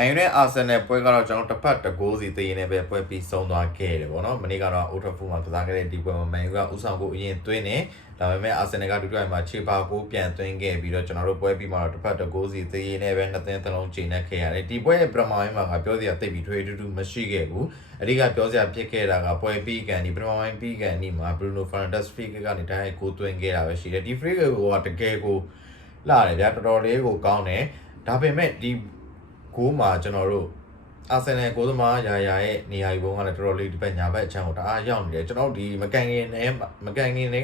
န်ယူနဲ့အာဆင်နယ်ပွဲကတော့ကျွန်တော်တစ်ဖက်တကိုးစီတည်နေပဲပွဲပြီးဆုံးသွားခဲ့တယ်ပေါ့နော်မနေ့ကတော့အိုထဖူမှာကစားခဲ့တဲ့ဒီပွဲမှာမန်ယူကဥဆောင်ကိုအရင်သွင်းနေဒါပေမဲ့အာဆင်နယ်ကဒုတိယမှာခြေပါကိုပြန်သွင်းခဲ့ပြီးတော့ကျွန်တော်တို့ပွဲပြီးမှာတော့တစ်ဖက်တကိုးစီတည်နေပဲနှစ်သင်းသလုံးချိန်နဲ့ခဲ့ရတယ်ဒီပွဲရဲ့ပထမပိုင်းမှာပြောစရာတိတ်ပြီးထွေးတူမရှိခဲ့ဘူးအဓိကပြောစရာဖြစ်ခဲ့တာကပွဲပြီးကန်ဒီပထမပိုင်းပြီးကန်ဒီမှာ Bruno Fernandes free kick ကနေတိုင်းကိုသွင်းခဲ့တာပဲရှိတယ်ဒီ free kick ကတကယ်ကိုလာတယ်ဗျာတော်တော်လေးကိုကောင်းတယ်ဒါပေမဲ့ဒီကိုမှာကျွန်တော်တို့အာဆင်နယ်ကိုသမားရာရဲ့နေရာယူပုံကလည်းတော်တော်လေးဒီဘက်ညာဘက်အချမ်းကိုတအားရောက်နေတယ်ကျွန်တော်ဒီမကန်ငင်တွေ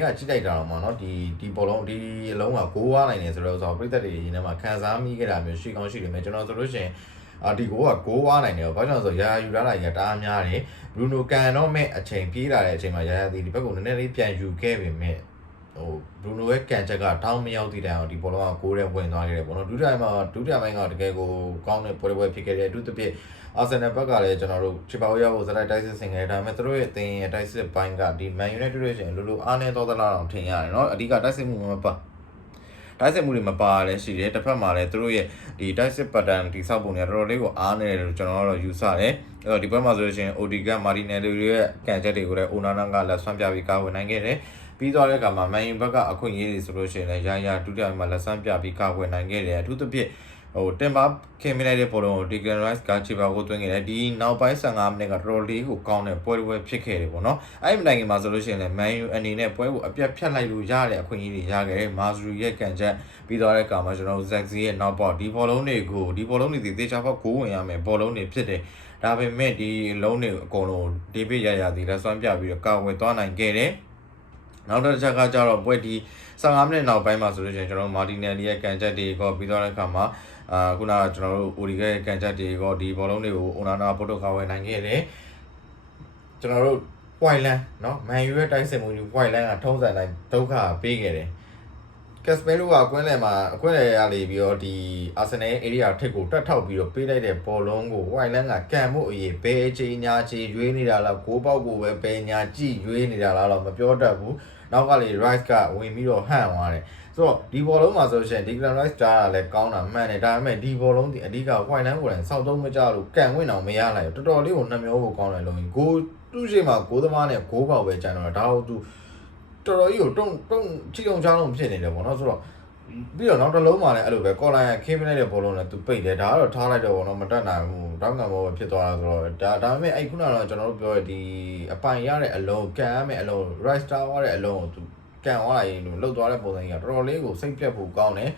ကကြည့်လိုက်တာတော့မှာเนาะဒီဘောလုံးဒီအလုံးကဂိုးဝါးနိုင်တယ်ဆိုတော့ပြည်သက်တွေရင်းထဲမှာခံစားမိခဲ့တာမျိုးရှိကောင်းရှိတယ်မယ်ကျွန်တော်ဆိုလို့ရှိရင်ဒီကိုကဂိုးဝါးနိုင်တယ်ဘာကြောင့်ဆိုရာယူလာတာကြီးတအားများတယ်ဘရူနိုကန်တော့မဲ့အချိန်ပြေးလာတဲ့အချိန်မှာရာဒီဘက်ကနည်းနည်းလေးပြန်ယူခဲ့ပေမဲ့ဘရူနိုရဲ့ကန်ချက်ကတောင်းမရောက်သည့်တိုင်အောင်ဒီဘောလုံးကဂိုးထဲဝင်သွားခဲ့တယ်ပေါ့နော်ဒုတိယပိုင်းကတကယ်ကိုကောင်းတဲ့ပွဲဖြစ်ခဲ့တယ်အထူးသဖြင့်အာဆင်နယ်ဘက်ကလည်းကျွန်တော်တို့ချီပါဝရဖို့ဇလိုက်တိုက်စစ်ဆင်ခဲ့ဒါပေမဲ့သူတို့ရဲ့အသင်းရဲ့တိုက်စစ်ပိုင်းကဒီမန်ယူနဲ့တွေ့လို့ရှိရင်လိုအားနေတော့သလားတော့ထင်ရတယ်เนาะအဓိကတိုက်စစ်မှုမပါတိုက်စစ်မှုတွေမပါလည်းရှိတယ်တစ်ဖက်မှာလည်းသူတို့ရဲ့ဒီတိုက်စစ်ပတ်တန်ဒီဆောက်ပုံတွေတော်တော်လေးကိုအားနေတယ်လို့ကျွန်တော်တို့ယူဆတယ်အဲ့တော့ဒီဘက်မှာဆိုလို့ရှိရင် ODG မာတီနယ်လိုရဲ့ကန်ချက်တွေကိုလည်းအိုနာနာကလက်ဆွမ်းပြပြီးကာဝယ်နိုင်ခဲ့တယ်ပြီးသွားတဲ့အခါမှာမန်ယူဘက်ကအခွင့်အရေးတွေဆိုလို့ရှိရင်လည်းရာဒုတိယမှာလက်ဆွမ်းပြပြီးကာဝယ်နိုင်ခဲ့တယ်အထူးသဖြင့်တင်ပါခင်မိလိုက်တဲ့ဘောလုံးကိုဒီဂရန်ရိုက်စ်ကချီပါကိုသွင်းခဲ့တယ်ဒီနောက်ပိုင်း15မိနစ်ကတော်တော်လေးကိုကောင်းတဲ့ပွဲဖြစ်ခဲ့တယ်ပေါ့နော်အဲ့ဒီမတိုင်ခင်မှာဆိုလို့ရှိရင်လည်းမန်ယူအနေနဲ့ပွဲကိုအပြတ်ဖြတ်လိုက်လို့ရတဲ့အခွင့်အရေးတွေရခဲ့တယ်မာဇူရဲ့ကန်ချက်ပြီးသွားတဲ့အခါမှာကျွန်တော်တို့ဇက်ဇီရဲ့နောက်ပေါ့ဒီဘောလုံးတွေသေချာပေါက်ဂိုးဝင်ရမယ်ဘောလုံးတွေဖြစ်တယ်ဒါပေမဲ့ဒီလုံးတွေအကုန်လုံးဒေးဗစ်ရဒီလက်ဆွမ်းပြပြီးတော့ကာဝယ်သွားနိုင်ခဲ့တယ်နောက်တစ်ချက်ကကြတော့ပွဲဒီ15မိနစ်နောက်ပိုင်းမှာဆိုလို့ရှိရင်ကျွန်တော်မာတီနယ်လီရဲ့ကန်ချက်တွေကိုပြီးသွားတဲ့အခါမှာခုနကကျွန်တော်တို့ ODG ရဲ့ကန်ချက်တွေကိုဒီဘောလုံးတွေကိုအိုနာနာပို့တော့ကာဝယ်နိုင်ခဲ့တယ်ကျွန်တော်တို့ white line เนาะ Man U ရဲ့တိုက်စစ်မှုကြီး white line ကထုံးစံတိုင်းဒုက္ခပေးခဲ့တယ်ကက်စပယ်လိုကကွင်းလယ်ရလေပြီးတော့ဒီအာဆင်နယ်ရဲ့ area ထစ်ကိုတက်ထောက်ပြီးတော့ပေးလိုက်တဲ့ဘောလုံးကို white line ကကန်မှုအရေးဘယ်အချိန်ညာချီရွေးနေတာလားဂိုးပေါက်ကိုပဲဘယ်ညာကြည့်ရွေးနေတာလားတော့မပြောတတ်ဘူးနောက်ကလေ right ကဝင်ပြီးတော့ဟန့်သွားတယ်ဆိုတော့ဒီဘောလုံးမှာဆိုရှင်ဒီ Declan Rice တားတာလည်းကောင်းတာမှန်တယ်ဒါပေမဲ့ဒီဘောလုံးဒီအဓိက white line ကိုလည်းစောက်သုံးမကြလို့ကန်ဝင်အောင်မရလိုက်တော်တော်လေးကိုနှမျိုးကိုကောင်းတယ်လို့ဂိုးသူ့ရှိမှာဂိုးသမားနဲ့ဂိုးပေါက်ပဲကျန်တော့ဒါဟုတ်သူတော်တော်ကြီးကိုတုံချီတုံချောင်းလုံးဖြစ်နေတယ်ပေါ့နော်ဆိုတော့ပြီးတော့နောက်တစ်လုံးမှာလည်းအဲ့လိုပဲကော်လိုင်းခင်းမလိုက်တဲ့ဘောလုံးနဲ့သူပိတ်တယ်ဒါကတော့ထားလိုက်တော့ဘောနော်မတက်နိုင်ဘူးတောင်းကံဘောပဲဖြစ်သွားတာဆိုတော့ဒါပေမဲ့အဲ့ခုနကတော့ကျွန်တော်တို့ပြောရဒီအပိုင်ရတဲ့အလုံးကန်ရမယ့်အလုံး right star ရတဲ့အလုံးကိုသူကန်သွားလိုက်လို့လှုပ်သွားတဲ့ပုံစံကြီးကတော်တော်လေးကိုစိတ်ပြတ်ဖို့ကောင်းတယ်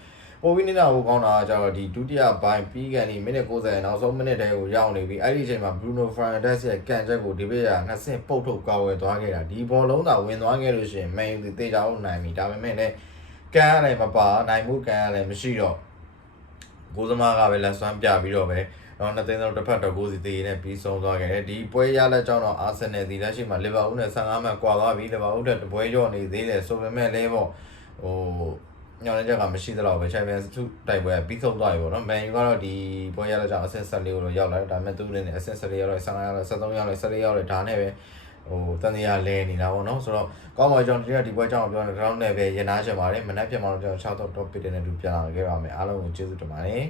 ပိုပြီးနေတာကိုကောင်းတာကကျတော့ဒီဒုတိယပိုင်းပြီးကန်ဒီမိနစ်90နောက်ဆုံးမိနစ်တည်းကိုရောက်နေပြီအဲ့ဒီအချိန်မှာ Bruno Fernandes ရဲ့ကန်ချက်ကိုဒီဘေးကနှစ်ဆင့်ပုတ်ထုတ်ကာဝယ်သွားခဲ့တာဒီဘောလုံးသာဝင်သွားခဲ့လို့ရှိရင် Man U သေချာလို့နိုင်ပြီဒါပေမဲ့လည်းကန်ရလည်းမပါနိုင်မှုကန်ရလည်းမရှိတော့ဂိုးသမားကပဲလက်ဆွမ်းပြပြီးတော့ပဲတော့နှစ်သိန်းတစ်ဖက်တော့ဂိုးစီသေးနဲ့ပြီးဆုံးသွားခဲ့တယ်ဒီပွဲရလက်ကြောင်းတော့အာဆင်နယ်ဒီလက်ရှိမှာလီဗာပူးနဲ့15မှတ်ကွာသွားပြီလီဗာပူးတက်ပွဲကြော့နေသေးတယ်ဆိုပေမဲ့လည်းပေါ့ညောင်းတဲ့ချက်ကမရှိသလောက်ပဲ Champions 2တိုက်ပွဲပြီးဆုံးသွားပြီပေါ့နော်မန်ယူကတော့ဒီပွဲရလက်ကြောင်းအဆင့်14ကိုတော့ရောက်လာတယ်ဒါပေမဲ့သူ့အနေနဲ့အဆင့်14ရောက်တော့15ရောက်တော့73ရောက်တော့14ရောက်တော့ဒါနဲ့ပဲတန်တရားလဲနေတာပေါ့နော်ဆိုတော့ကောင်းပါကြောင်းဒီပွဲကြောင်းပြောနေတော့နဲ့ပဲရနာချင်ပါတယ်မနက်ဖြစ်မှာတော့ကျွန်တော်6တော့ topic တွေနဲ့တူပြန်လာခဲ့ပါမယ်အားလုံးကိုကျေးဇူးတင်ပါတယ်